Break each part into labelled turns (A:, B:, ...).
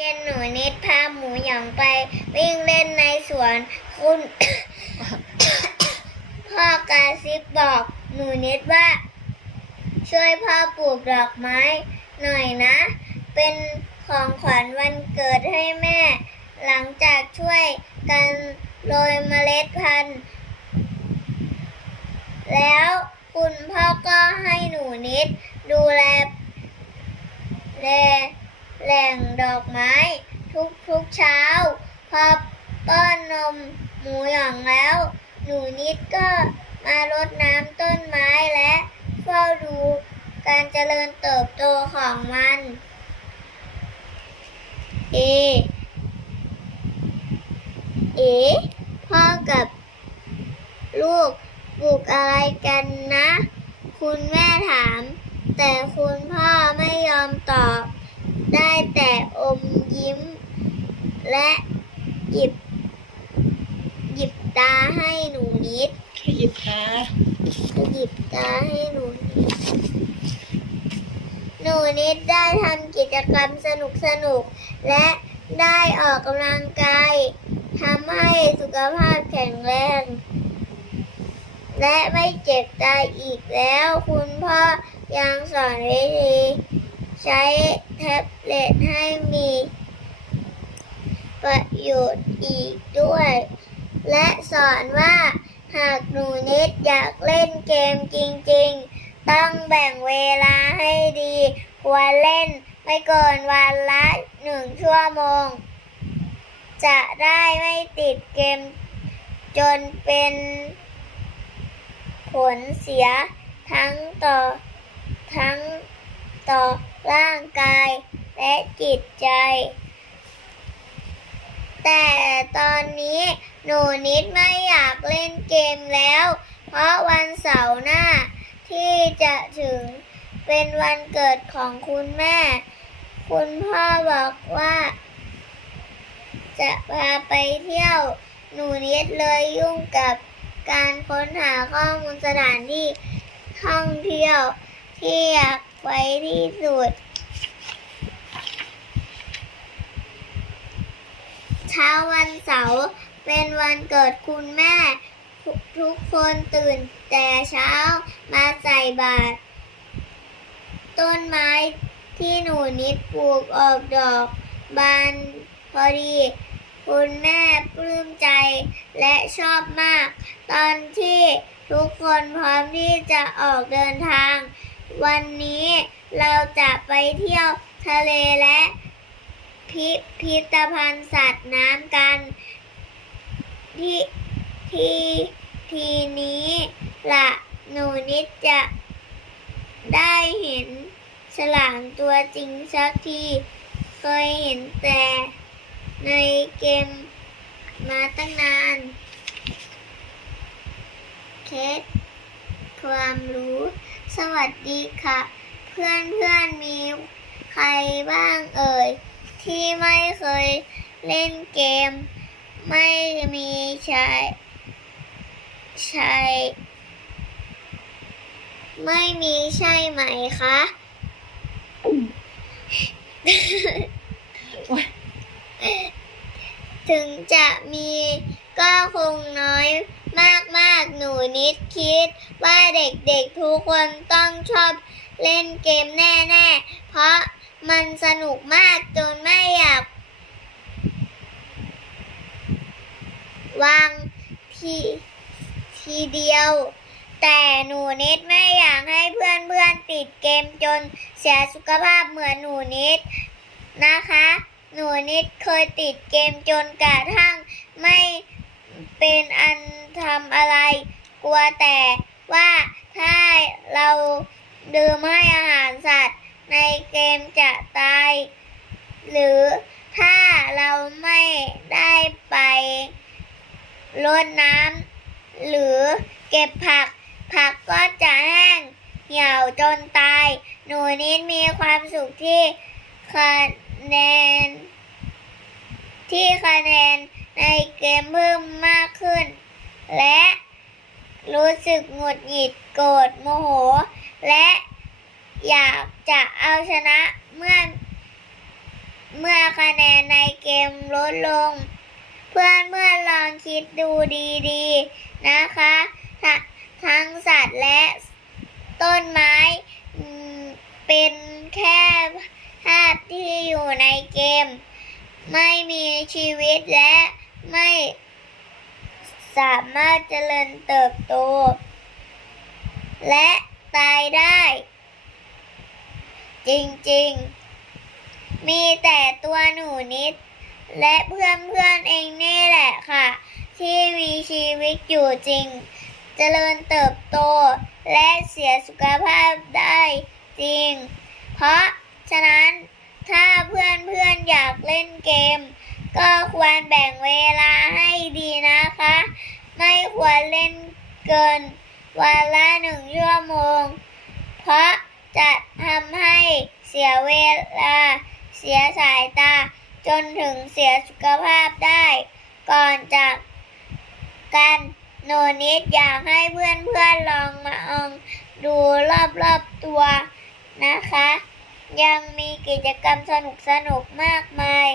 A: เย็นหนูนิดพาหมูหยองไป วิ่งเล่นในสวนคุณ พ่อกระซิบบอกหนูนิดว่า ช่วยพ่อปลูกดอกไม้ หน่อยนะ เป็นของขวัญวันเกิดให้แม่ หลังจากช่วยกันโรยเมล็ดพันธุ์ แล้วคุณพ่อก็ให้หนูนิดดูแลแล แหล่งดอกไม้ ทุกทุกๆเช้า พอป้อนนมหมูหยองแล้ว หนูนิดก็มารดน้ำต้นไม้และเฝ้าดูการเจริญเติบโตของมันเอเอพ่อกับลูกปลูกอะไรกันนะ คุณแม่ถาม แต่คุณพ่อไม่ยอมตอบ ได้แต่อมยิ้ม และหยิบ หยิบตาให้หนูนิด
B: หยิบขา
A: หยิบตาให้หนูนิดหนูนิดได้ทำกิจกรรมสนุกสนุก และได้ออกกำลังกายทำให้สุขภาพแข็งแรง และไม่เจ็บตายอีกแล้ว คุณพ่อยังสอนวิธี ใช้แท็บเล็ตให้มีประโยชน์อีกด้วย และสอนว่าหากหนูนิดอยากเล่นเกมจริงๆ ต้องแบ่งเวลาให้ดีควรเล่นไม่เกินวันละหนึ่งชั่วโมง จะได้ไม่ติดเกมจนเป็นผลเสียทั้งต่อทั้ง ต่อร่างกายและจิตใจ แต่ตอนนี้หนูนิดไม่อยากเล่นเกมแล้ว เพราะวันเสาร์หน้าที่จะถึงเป็นวันเกิดของคุณแม่ คุณพ่อบอกว่า จะพาไปเที่ยว หนูนิดเลยยุ่งกับการค้นหาข้อมูลสถานที่ท่องเที่ยวที่อยาก ไปที่สุด เช้าวันเสาร์เป็นวันเกิดคุณแม่ทุกทุกคนตื่นแต่เช้ามาใส่บาตรต้นไม้ที่หนูนิดปลูกออกดอกบานพอดี คุณแม่ปลื้มใจและชอบมาก ตอนที่ทุกคนพร้อมที่จะออกเดินทาง วันนี้เราจะไปเที่ยวทะเลและพิพิธภัณฑ์สัตว์น้ำกัน ที่ที่ทีนี้ละหนูนิดจะได้เห็นฉลามตัวจริงสักที เคยเห็นแต่ในเกมมาตั้งนาน เคสความรู้ สวัสดีค่ะ เพื่อนเพื่อนมีใครบ้างเอ่ย ที่ไม่เคยเล่นเกม ไม่มีชายชายไม่มีใช่ไหมคะถึงจะมีก็คงน้อยมากๆ หนูนิดคิด ว่าเด็กๆทุกคนต้องชอบเล่นเกมแน่ๆ เพราะมันสนุกมากจนไม่อยาก วางทีทีเดียว แต่หนูนิดไม่อยากให้เพื่อนๆติดเกมจนเสียสุขภาพเหมือนหนูนิดนะคะ หนูนิดเคยติดเกมจนกระทั่งไม่เป็นอันทำอะไร กลัวแต่ ว่าถ้าเราดื่มให้อาหารสัตว์ในเกมจะตาย หรือถ้าเราไม่ได้ไปรดน้ำหรือเก็บผัก ผักก็จะแห้งเหี่ยวจนตาย หนูนิดมีความสุขที่คะแนน ที่คะแนนในเกมเพิ่มมากขึ้น และ รู้สึกหงุดหงิดโกรธโมโห และอยากจะเอาชนะเมื่อ เมื่อคะแนนในเกมลดลง เพื่อนเพื่อลองคิดดูดีๆนะคะท,ทั้งสัตว์และต้นไม้เป็นแค่ภาพที่อยู่ในเกม ไม่มีชีวิตและไม่ สามารถเจริญเติบโต และตายได้ จริงๆ มีแต่ตัวหนูนิด และเพื่อนเพื่อนเองนี่แหละค่ะ ที่มีชีวิตอยู่จริง เจริญเติบโต และเสียสุขภาพได้จริง เพราะฉะนั้นถ้าเพื่อนเพื่อนอยากเล่นเกม ก็ควรแบ่งเวลาให้ดีนะคะ ควรเล่นเกินวันละหนึ่งชั่วโมง เพราะจะทำให้เสียเวลา เสียสายตา จนถึงเสียสุขภาพได้ ก่อนจากกันโนนิดอยากให้เพื่อนๆลองมาลองดูรอบๆตัวนะคะ ยังมีกิจกรรมสนุกๆมากมาย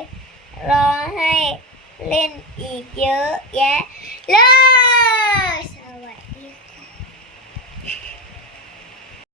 A: รอให้ เล่นอีกเยอะแยะเลย